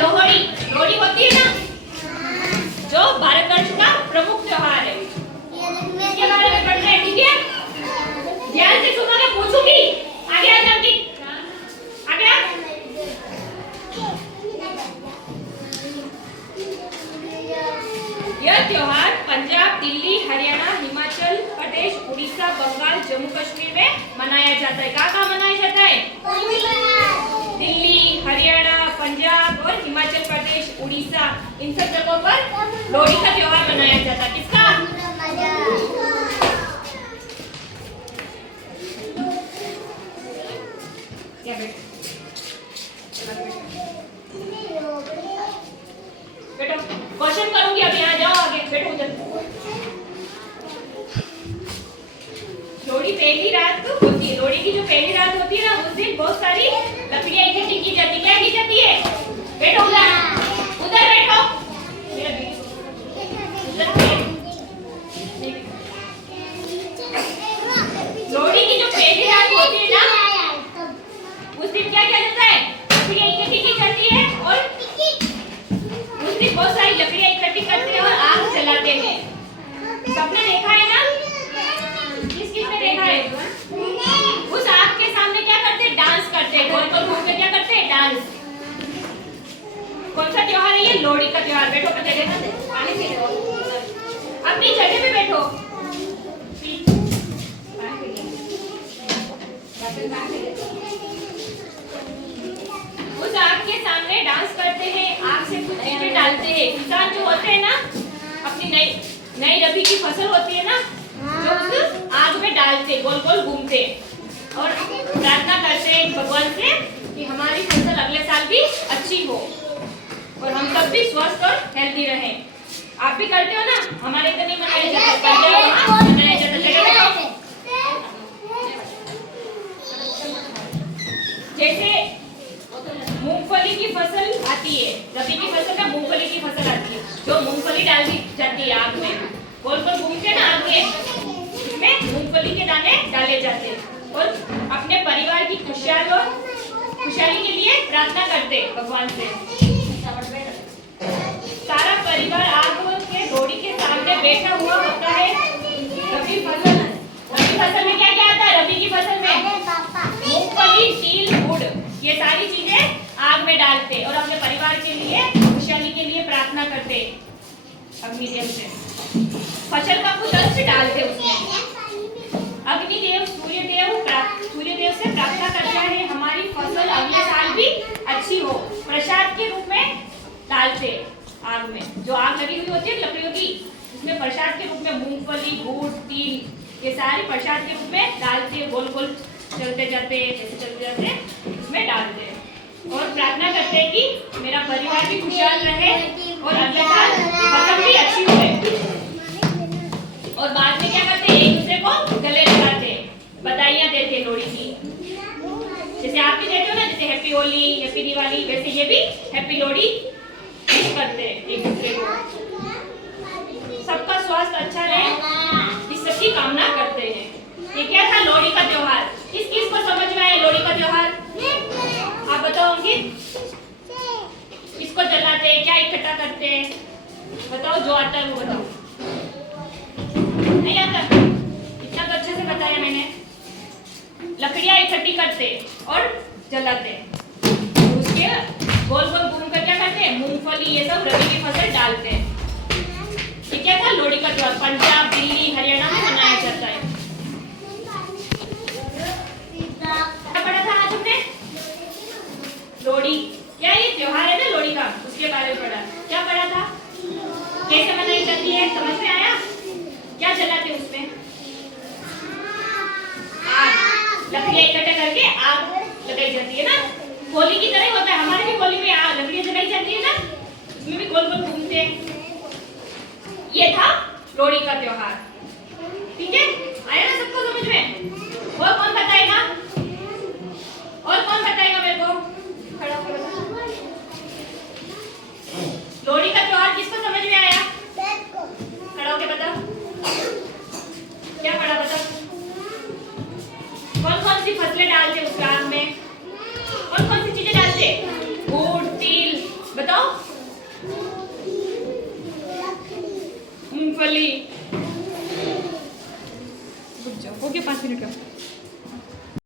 लोहड़ी। लोहड़ी होती है ना, जो भारतवर्ष का प्रमुख त्योहार है, इसके बारे में पढ़ रहे हैं। ठीक है, ध्यान से सुनो, मैं पूछूंगी। आगे आ जाओ, आगे आ। यह त्योहार पंजाब, दिल्ली, हरियाणा, हिमाचल प्रदेश, उड़ीसा, बंगाल, जम्मू कश्मीर में मनाया जाता है। कहाँ मनाया जाता है? दिल्ली, हरियाणा, पंजाब और हिमाचल प्रदेश, उड़ीसा, इन सब जगहों पर लोहड़ी का त्योहार मनाया जाता है। किसका? बेटो, क्वेश्चन करूंगी अभी, आ जाओ आगे, बैठो उधर। लोहड़ी पहली रात होती है। लोहड़ी की जो पहली रात होती है ना, उस दिन बहुत सारी लकड़ियां इकट्ठी की जाती है। क्या की जाती है? बैठो उधर, उधर बैठो। लोहड़ी की जो पहली रात होती है ना, उस दिन क्या किया जाता है? लकड़ियां इकट्ठी की जाती है और उस दिन बहुत सारी लकड़ियां इकट्ठी करते हैं और आग जलाते हैं। सबने देखा है ना? किसने देखा है? उस आग के सामने क्या करते हैं? डांस करते हैं। गोल गोल घूम के क्या करते हैं? डांस। कौन सा त्योहार है ये? लोहड़ी का त्योहार। बैठो, बच्चे पानी पी लो, अपनी जगह पे बैठो। उस आग के सामने डांस करते हैं, आग से कुछ चीजें डालते हैं। किसान जो होते हैं ना, अपनी नई रबी की फसल होती है ना, जो उस आग में डालते, गोल गोल घूमते और प्रार्थना करते भगवान से कि हमारी फसल अगले साल भी अच्छी हो और हम सब भी स्वस्थ और हेल्दी रहें। आप भी करते हो ना? हमारे इधर नहीं मनाया जाता, पंजाब में मनाया जाता है। जैसे मूंगफली की फसल आती है, रबी की फसल में मूंगफली की फसल आती है, जो मूंगफली डाल दी जाती है आग में, गोल गोल घूमते ना आग में, इसमें मूंगफली के दाने डाले जाते हैं और अपने परिवार की खुशहाली के लिए प्रार्थना करते भगवान से। सारा परिवार आग के लोहड़ी के सामने बैठा हुआ होता है। रबी फसल में क्या क्या आता है? रबी की फसल में मूंगफली, तिल, गुड़, ये सारी चीजें आग में डालते और अपने परिवार के लिए, खुशहाली के लिए प्रार्थना करते अग्निदेव से। फसल का कुछ अंश डालते उसमें। अग्निदेव सूर्यदेव से प्रार्थना करता है हमारी फसल अगले साल भी अच्छी हो। प्रसाद के रूप में डालते आग में, जो आग लगी हुई होती है लकड़ियों की, उसमें प्रसाद के रूप में मूंगफली, गुड़, तिल, ये सारे प्रसाद के रूप में डालते, गोल गोल चलते जाते, जैसे चलते जाते उसमें डालते और प्रार्थना करते हैं कि मेरा परिवार भी खुशहाल रहे और अगले साल फसल भी अच्छी हुए। और बाद में क्या करते हैं? एक दूसरे को गले लगाते, बधाइयां देते लोहड़ी की। जैसे आप भी देते हो ना, जैसे हैप्पी होली, हैप्पी दिवाली, वैसे ये भी हैप्पी लोहड़ी करते हैं एक दूसरे को। सबका स्वास्थ्य अच्छा रहे, इस सब की कामना करते हैं। ये क्या था? लोहड़ी का त्योहार। किस किस को समझ में आया लोहड़ी का त्योहार? आप बताओ अंकित, किसको जलाते हैं, क्या इकट्ठा करते हैं? बताओ, जो आता है वो बताओ। नहीं आता? इतना तो अच्छे से बताया मैंने। लकड़ियां इकट्ठी करते और जलाते, उसके गोल गोल घूम कर क्या करते हैं? मूंगफली, ये सब रबी की फसल डालते हैं। ये क्या था? लोहड़ी का त्योहार पंजाब, दिल्ली, हरियाणा में मनाया जाता है। क्या पढ़ा था आज हमने? लोहड़ी, क्या ये त्योहार है ना लोहड़ी का, उसके बारे में पढ़ा। क्या पढ़ा था? कैसे मनाई जाती है, समझ में आया? क्या जलाते उसमें? आग, लकड़ियां इकट्ठा करके आग लगाई जाती है ना। होली की तरह होता है, हमारे भी होली में आग लकड़ियां जलाई जाती है ना, उसमें भी गोल गोल घूमते हैं। ये था लोहड़ी का त्योहार। ठीक है, आया ना सबको समझ में? और कौन बताएगा? और कौन बताएगा मेरे को? खड़ा करो। लोहड़ी का त्योहार किसको समझ में आया? खड़ा होके बता, क्या पढ़ा? बता, कौन कौन सी फसलें डालते उस आग में? कौन कौन सी चीजें डालते? गुड़, तिल, बताओ। मूंगफली। रुक जाओ, हो गया 5 मिनट का।